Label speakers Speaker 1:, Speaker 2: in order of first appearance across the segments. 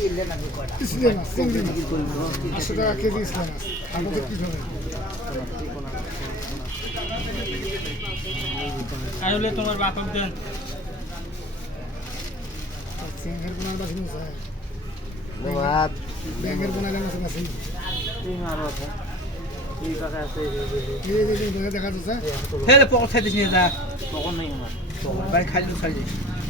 Speaker 1: ইসলে মাছ চিংড়ি পাঁচশো টাকা কেজি ইসলে মাছ আমাদের কি হবে
Speaker 2: তোমার বাপক দেন
Speaker 1: সিংহের বোনার বাসি মাছ
Speaker 3: ভাত
Speaker 1: ব্যাঙের বোনালে মাছ আছে দেখে দেখা যাচ্ছে।
Speaker 2: হেলে খাই দিস নিয়ে যা। পকর নাই আমার। বাড়ি খাই দিস খাই দিস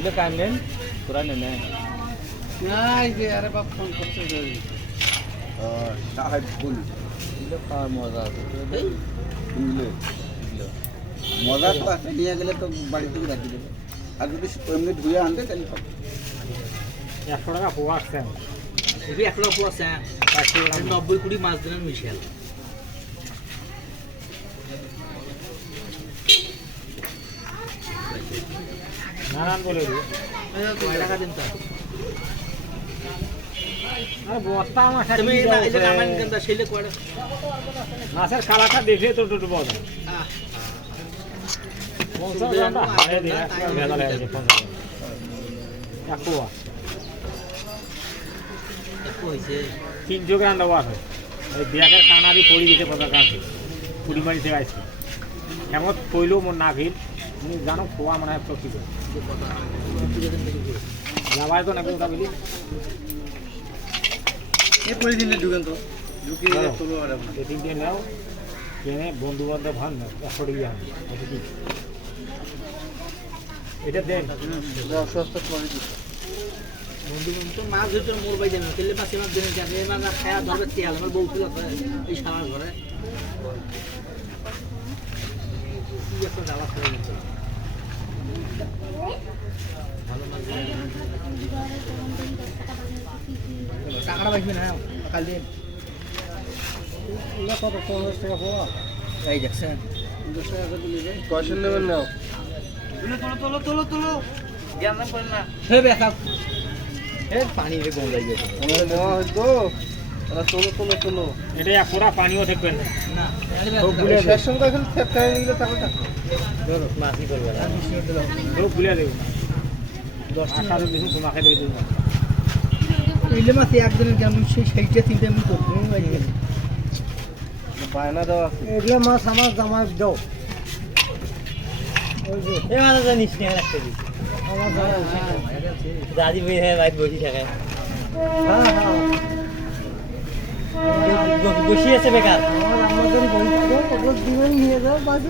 Speaker 2: তুলে কাম নেন তোরা নেন
Speaker 3: নাই যে আরে বাপ ফোন করছে
Speaker 4: সাহায্য বলি
Speaker 2: তুলে খাওয়ার মজা আছে
Speaker 4: বুঝলে মজা তো আছে নিয়ে গেলে তো বাড়ি থেকে রাখি দেবে আর যদি এমনি ধুয়ে আনতে তাহলে হবে
Speaker 2: একশো টাকা পোয়া আসছেন এটি একশো টাকা পোয়া স্যাম নব্বই কুড়ি মাছ দিলেন মিশেল
Speaker 5: নানান বলে মাছের দেখলে তো দিয়ে তিনশো গ্রাম দেওয়া আছে ওই ব্যাগের কানারি পড়ি দিতে পঞ্চাশ গ্রাম কুড়ি মারি থেকে আসছে। এমন কইলেও মোর না ভিড় তুমি জানো পোয়া মনে হয় প্রকৃত লাভাই তো নাকি ওটা বলি
Speaker 2: এই পরে দিনে ঢুকেন তো। তুলো আর
Speaker 5: এই তিনটে নাও বন্ধু বান্ধব ভান না একশো টাকা আন এটা দেন।
Speaker 2: বন্ধু তো মাছ ধরতে মোর বাই দেন তেলে মাছ দিনে কেন এবার না খায়া ধরবে তেল আমার বউ এই সারা ঘরে কি একটা জ্বালা করে গেছে ভালো মাছ ধরে। টাকাটা বাঁচবে না কালি
Speaker 3: কত পঞ্চাশ টাকা পোয়া
Speaker 2: এই দেখছেন।
Speaker 3: পয়সা নেবেন নাও
Speaker 2: তোলো তোলো তোলো তোলো জ্ঞান করেন না হে বেকা হে পানি গঙ্গাই গেছে
Speaker 3: ওরা তোলো তোলো তোলো।
Speaker 5: এটা পোড়া পানিও দেখবেন না।
Speaker 2: না
Speaker 3: শেষ সঙ্গে এখন থেপটায় নিলে টাকাটা
Speaker 2: ধরো মাছই করবে? না
Speaker 5: সব ভুলে দেবো। দশ টাকা দেখুন তোমাকে দিয়ে দেবো
Speaker 2: ইলে মাছ সেই সেইটা তিনটে আমি করব
Speaker 3: বায়না দেওয়া এগুলো মাছ আমার জামাই দাও।
Speaker 2: এ মাছ জানিস না রাখতে দিই
Speaker 3: আমার
Speaker 2: দাদি বই হ্যাঁ বাইরে বসে থাকে। আছে বেকার।
Speaker 3: আমার আমাদের বই দিবেন নিয়ে যাও